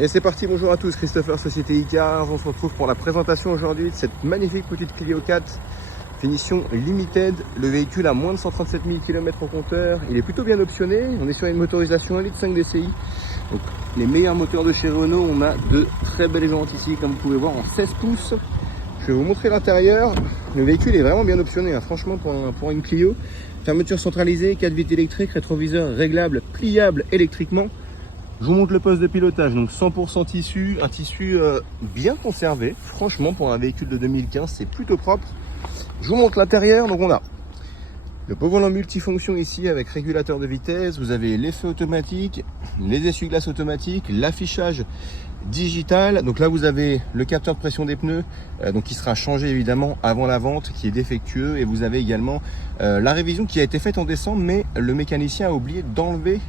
Et c'est parti, bonjour à tous, Christopher, Société Icar. On se retrouve pour la présentation aujourd'hui de cette magnifique petite Clio 4 finition limited. Le véhicule a moins de 137 000 km au compteur. Il est plutôt bien optionné. On est sur une motorisation 1,5 litre DCI. Donc, les meilleurs moteurs de chez Renault. On a de très belles jantes ici, comme vous pouvez voir, en 16 pouces. Je vais vous montrer l'intérieur. Le véhicule est vraiment bien optionné, hein. Franchement, pour une Clio. Fermeture centralisée, 4 vitres électriques, rétroviseur réglable, pliable électriquement. Je vous montre le poste de pilotage, donc 100% tissu, un tissu bien conservé. Franchement, pour un véhicule de 2015, c'est plutôt propre. Je vous montre l'intérieur, donc on a le beau volant multifonction ici avec régulateur de vitesse. Vous avez les feux automatiques, les essuie-glaces automatiques, l'affichage digital. Donc là, vous avez le capteur de pression des pneus, donc qui sera changé évidemment avant la vente, qui est défectueux. Et vous avez également la révision qui a été faite en décembre, mais le mécanicien a oublié d'enlever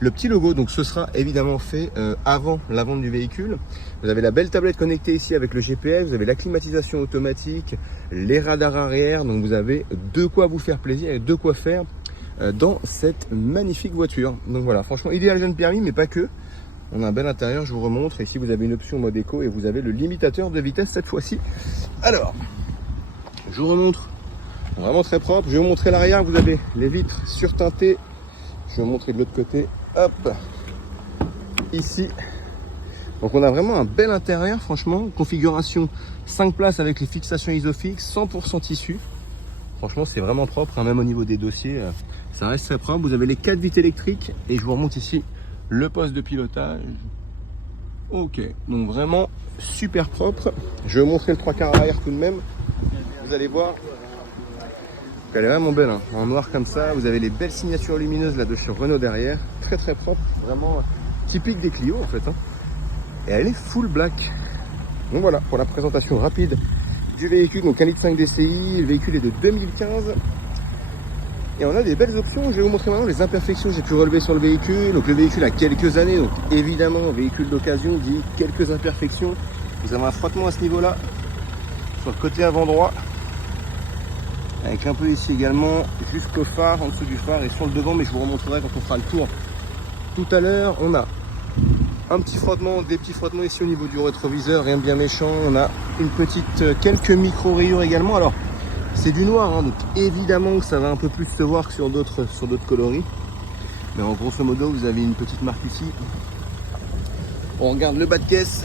le petit logo, donc ce sera évidemment fait avant la vente du véhicule. Vous avez la belle tablette connectée ici avec le GPS, vous avez la climatisation automatique, les radars arrière, donc vous avez de quoi vous faire plaisir et de quoi faire dans cette magnifique voiture. Donc voilà, franchement idéal jeune permis, mais pas que. On a un bel intérieur, je vous remontre. Ici vous avez une option mode éco et vous avez le limitateur de vitesse cette fois-ci. Alors, je vous remontre, vraiment très propre. Je vais vous montrer l'arrière, vous avez les vitres surteintées. Je vais vous montrer de l'autre côté. Hop, ici. Donc on a vraiment un bel intérieur, franchement. Configuration 5 places avec les fixations Isofix, 100% tissu. Franchement, c'est vraiment propre, hein, même au niveau des dossiers, ça reste très propre. Vous avez les 4 vitres électriques et je vous remonte ici le poste de pilotage. Ok, donc vraiment super propre. Je vais vous montrer le 3/4 arrière tout de même. Vous allez voir. Elle est vraiment belle, hein. En noir comme ça. Vous avez les belles signatures lumineuses là de chez Renault derrière. Très très propre, vraiment typique des Clio en fait, hein. Et elle est full black. Donc voilà, pour la présentation rapide du véhicule. Donc 1,5 litre DCI, le véhicule est de 2015. Et on a des belles options. Je vais vous montrer maintenant les imperfections que j'ai pu relever sur le véhicule. Donc le véhicule a quelques années, donc évidemment véhicule d'occasion dit quelques imperfections. Vous avez un frottement à ce niveau-là, sur le côté avant droit. Avec un peu ici également jusqu'au phare, en dessous du phare et sur le devant, mais je vous remontrerai quand on fera le tour tout à l'heure. On a un petit frottement, des petits frottements ici au niveau du rétroviseur, rien de bien méchant. On a une petite, quelques micro rayures également. Alors c'est du noir, hein, donc évidemment que ça va un peu plus se voir que sur d'autres coloris. Mais en grosso modo, vous avez une petite marque ici. On regarde le bas de caisse.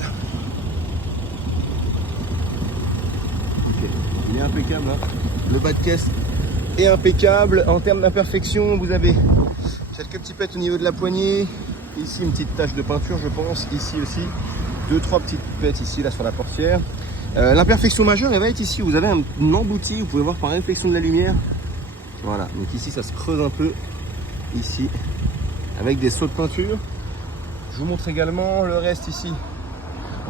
Okay. Il est impeccable, hein. Le bas de caisse est impeccable. En termes d'imperfection, vous avez quelques petits pets au niveau de la poignée. Ici, une petite tache de peinture, je pense. Ici aussi, 2-3 petites pets ici, là, sur la portière. L'imperfection majeure, elle va être ici. Vous avez un embouti, vous pouvez voir par réflexion de la lumière. Voilà, donc ici, ça se creuse un peu. Ici, avec des sauts de peinture. Je vous montre également le reste ici.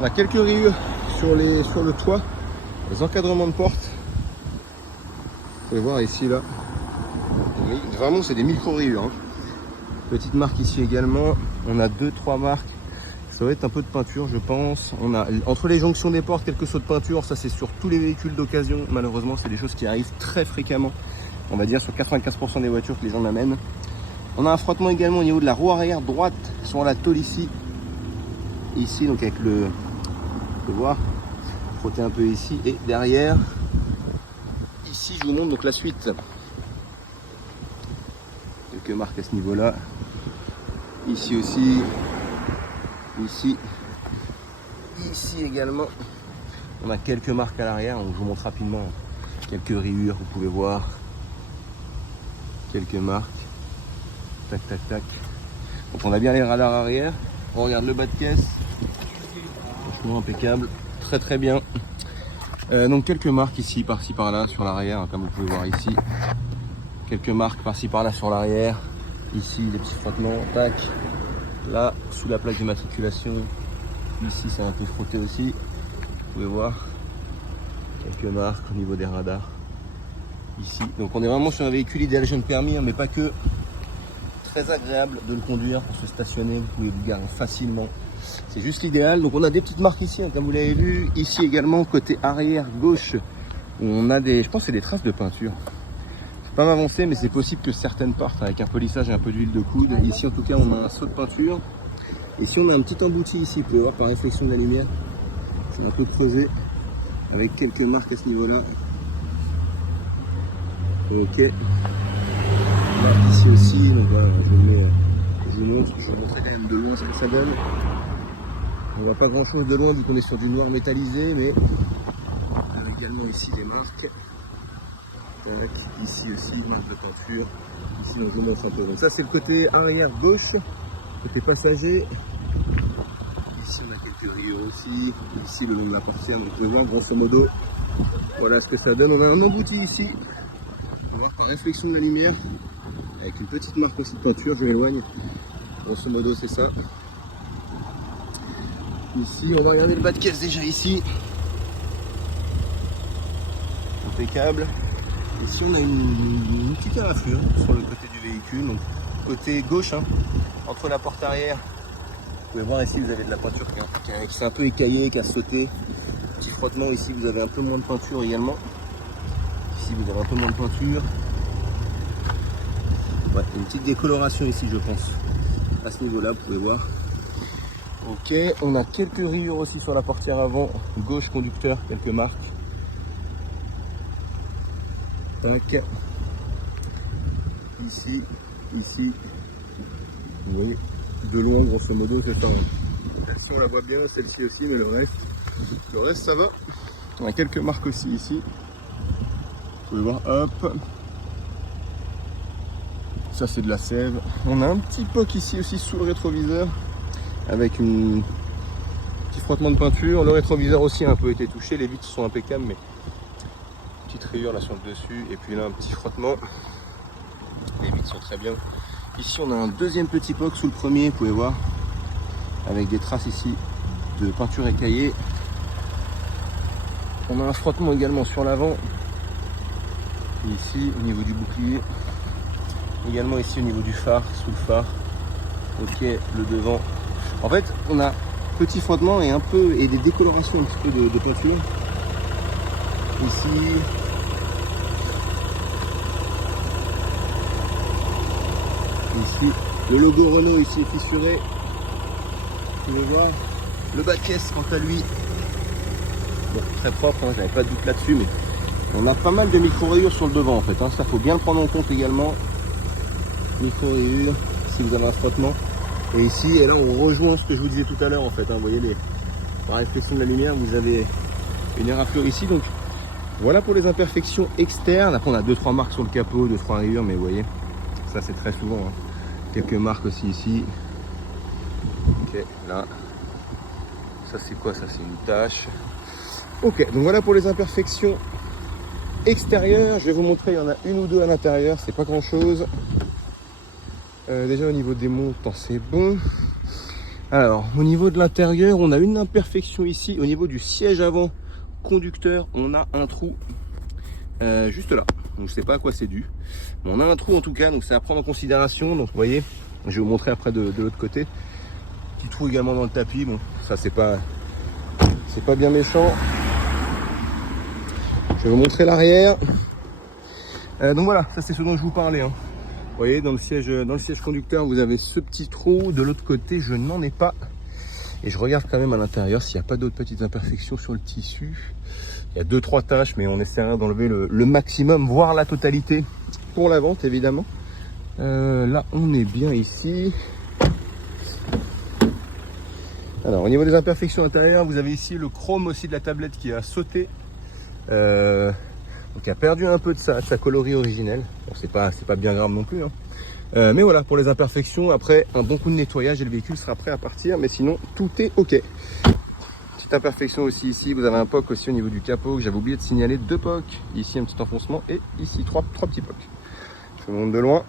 On a quelques rayures sur le toit, les encadrements de porte. Vous pouvez voir ici, là. Oui, vraiment, c'est des micro-rayures, hein. Petite marque ici également. On a 2-3 marques. Ça va être un peu de peinture, je pense. On a entre les jonctions des portes quelques sauts de peinture. Ça, c'est sur tous les véhicules d'occasion. Malheureusement, c'est des choses qui arrivent très fréquemment. On va dire sur 95% des voitures que les gens amènent. On a un frottement également au niveau de la roue arrière droite sur la tôle ici. Ici, donc avec le... Vous pouvez voir. Frotter un peu ici et derrière. Ici, je vous montre donc la suite. Quelques marques à ce niveau-là. Ici aussi. Ici. Ici également. On a quelques marques à l'arrière. Je vous montre rapidement quelques rayures. Vous pouvez voir. Quelques marques. Tac, tac, tac. Donc on a bien les radars arrière. On regarde le bas de caisse. Franchement impeccable. Très très bien. Donc quelques marques ici, par-ci, par-là, sur l'arrière, comme vous pouvez voir ici. Quelques marques par-ci, par-là, sur l'arrière. Ici, les petits frottements, tac. Là, sous la plaque d'immatriculation. Ici, c'est un peu frotté aussi. Vous pouvez voir. Quelques marques au niveau des radars. Ici. Donc on est vraiment sur un véhicule idéal jeune permis, hein, mais pas que. Très agréable de le conduire pour se stationner. Vous pouvez le garer facilement. C'est juste l'idéal. Donc on a des petites marques ici, hein, comme vous l'avez vu. Ici également, côté arrière gauche, on a des, je pense que c'est des traces de peinture. Je ne vais pas m'avancer, mais c'est possible que certaines partent avec un polissage et un peu d'huile de coude. Ici en tout cas, on a un saut de peinture. Et si on a un petit embouti ici, vous pouvez voir par réflexion de la lumière, c'est un peu creusé, avec quelques marques à ce niveau-là. Ok. Marque ici aussi, donc voilà, je vous montre, je vais vous montrer quand même de loin ce que ça donne. On voit pas grand chose de loin vu qu'on est sur du noir métallisé, mais on a également ici des marques. Tac, ici aussi, marque de peinture. Ici, donc, je vous montre un peu. Donc ça, c'est le côté arrière gauche, côté passager. Ici, on a quelques rayures aussi. Ici, le long de la portière. Donc, vous pouvez voir, grosso modo, voilà ce que ça donne. On a un embouti ici. On va voir par réflexion de la lumière. Avec une petite marque aussi de peinture, je l'éloigne. Grosso modo, c'est ça. Ici, on va regarder le bas de caisse déjà ici. Impeccable. Ici, on a une petite éraflure sur le côté du véhicule, donc côté gauche, hein, entre la porte arrière. Vous pouvez voir ici, vous avez de la peinture qui s'est un peu écaillée, qui a sauté. Petit frottement ici, vous avez un peu moins de peinture également. Ici, vous avez un peu moins de peinture. Ouais, une petite décoloration ici, je pense. À ce niveau-là, vous pouvez voir. Ok, on a quelques rayures aussi sur la portière avant, gauche conducteur, quelques marques. Tac. Ici, ici, vous voyez, de loin grosso modo c'est ça. Celle-ci on la voit bien, celle-ci aussi, mais le reste ça va. On a quelques marques aussi ici. Vous pouvez voir, hop. Ça c'est de la sève. On a un petit poc ici aussi sous le rétroviseur avec un petit frottement de peinture. Le rétroviseur aussi a un peu été touché, les vitres sont impeccables, mais petite rayure là sur le dessus. Et puis là un petit frottement. Les vitres sont très bien. Ici on a un deuxième petit poc sous le premier, vous pouvez voir, avec des traces ici de peinture écaillée. On a un frottement également sur l'avant, ici au niveau du bouclier, également ici au niveau du phare, sous le phare. Ok, le devant. En fait on a petit frottement et des décolorations un petit peu de peinture. Ici. Ici, le logo Renault ici est fissuré. Vous pouvez voir. Le bas de caisse quant à lui, bon, très propre, hein, j'avais pas de doute là-dessus, mais on a pas mal de micro-rayures sur le devant en fait. Hein, ça faut bien le prendre en compte également. Micro-rayures, si vous avez un frottement. Et ici, et là on rejoint ce que je vous disais tout à l'heure en fait. Hein, vous voyez par réflexion de la lumière, vous avez une éraflure ici. Donc voilà pour les imperfections externes. Après on a 2-3 marques sur le capot, 2-3 rayures, mais vous voyez, ça c'est très souvent. Hein. Quelques marques aussi ici. Ok, là. Ça c'est quoi? Ça c'est une tache. Ok, donc voilà pour les imperfections extérieures. Je vais vous montrer, il y en a une ou deux à l'intérieur, c'est pas grand chose. Déjà au niveau des montants, c'est bon. Alors, au niveau de l'intérieur, on a une imperfection ici. Au niveau du siège avant conducteur, on a un trou juste là. Donc je sais pas à quoi c'est dû. Mais on a un trou en tout cas, donc c'est à prendre en considération. Donc vous voyez, je vais vous montrer après de l'autre côté. Petit trou également dans le tapis. Bon, ça c'est pas bien méchant. Je vais vous montrer l'arrière. Donc voilà, ça c'est ce dont je vous parlais. Hein. Vous voyez, dans le siège conducteur, vous avez ce petit trou. De l'autre côté, je n'en ai pas. Et je regarde quand même à l'intérieur s'il n'y a pas d'autres petites imperfections sur le tissu. Il y a 2-3 taches, mais on essaiera d'enlever le maximum, voire la totalité pour la vente, évidemment. Là, on est bien ici. Alors, au niveau des imperfections intérieures, vous avez ici le chrome aussi de la tablette qui a sauté. Donc, a perdu un peu de sa coloris originelle. Bon, c'est pas bien grave non plus. Hein. Mais voilà, pour les imperfections, après un bon coup de nettoyage et le véhicule sera prêt à partir. Mais sinon, tout est OK. Petite imperfection aussi ici, vous avez un POC aussi au niveau du capot que j'avais oublié de signaler, 2 POC, ici un petit enfoncement et ici 3 petits POC. Je vous montre de loin.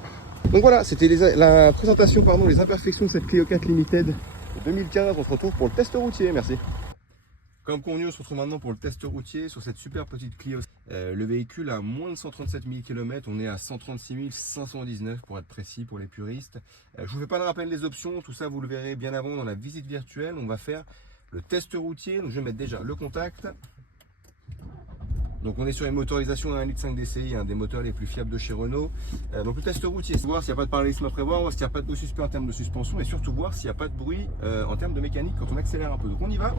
Donc voilà, c'était la présentation, des imperfections de cette Clio 4 Limited 2015. On se retrouve pour le test routier, merci. Comme convenu, on se retrouve maintenant pour le test routier sur cette super petite Clio. Le véhicule a moins de 137 000 km, on est à 136 519 pour être précis pour les puristes. Je vous fais pas le rappel des options, tout ça vous le verrez bien avant dans la visite virtuelle. On va faire le test routier, donc je vais mettre déjà le contact. Donc on est sur une motorisation à 1,5 litre DCI, un des moteurs les plus fiables de chez Renault. Donc le test routier, c'est voir s'il n'y a pas de parallélisme à prévoir, voir s'il n'y a pas de bruit suspect en termes de suspension et surtout voir s'il n'y a pas de bruit en termes de mécanique quand on accélère un peu. Donc on y va.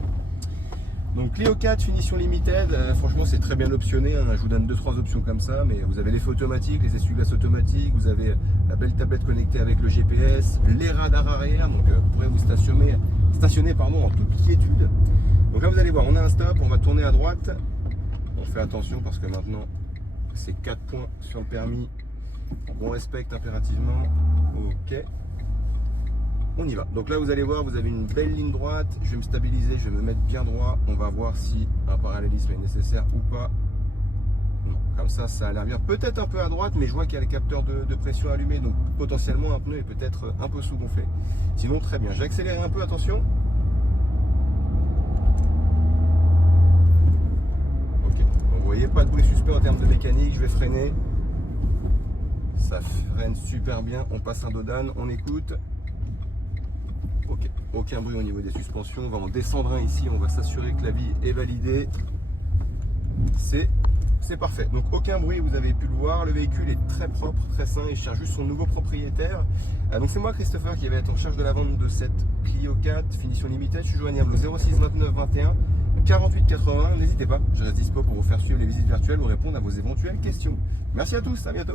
Donc Clio 4 finition limited, franchement c'est très bien optionné, hein. Je vous donne 2-3 options comme ça, mais vous avez l'effet automatique, les essuie-glaces automatiques, vous avez la belle tablette connectée avec le GPS, les radars arrière, donc vous pourrez vous stationner en toute quiétude. Donc là vous allez voir, on a un stop, on va tourner à droite, on fait attention parce que maintenant c'est 4 points sur le permis, on respecte impérativement, ok. On y va. Donc là, vous allez voir, vous avez une belle ligne droite. Je vais me stabiliser, je vais me mettre bien droit. On va voir si un parallélisme est nécessaire ou pas. Non, comme ça a l'air bien. Peut-être un peu à droite, mais je vois qu'il y a le capteur de pression allumé. Donc potentiellement, un pneu est peut-être un peu sous-gonflé. Sinon, très bien. J'ai accéléré un peu, attention. Ok. Donc, vous voyez, pas de bruit suspect en termes de mécanique. Je vais freiner. Ça freine super bien. On passe un dodane, on écoute. Ok, aucun bruit au niveau des suspensions. On va en descendre un ici, on va s'assurer que l'avis est validé. C'est parfait. Donc aucun bruit, vous avez pu le voir. Le véhicule est très propre, très sain. Il cherche juste son nouveau propriétaire. Donc c'est moi, Christopher, qui vais être en charge de la vente de cette Clio 4 finition limited. Je suis joignable au 06 29 21 48 80. N'hésitez pas, je reste dispo pour vous faire suivre les visites virtuelles ou répondre à vos éventuelles questions. Merci à tous, à bientôt.